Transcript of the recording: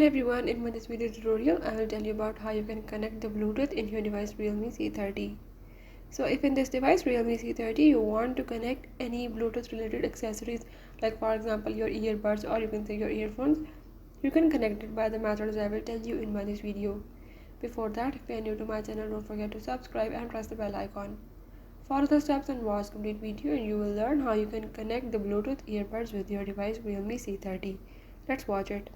Hello everyone, in this video tutorial I will tell you about how you can connect the Bluetooth in your device Realme C30. So if in this device Realme C30 you want to connect any Bluetooth related accessories like for example your earbuds or you can say your earphones, you can connect it by the methods I will tell you in this video. Before that, if you are new to my channel, don't forget to subscribe and press the bell icon. Follow the steps and watch complete video and you will learn how you can connect the Bluetooth earbuds with your device Realme C30. Let's watch it.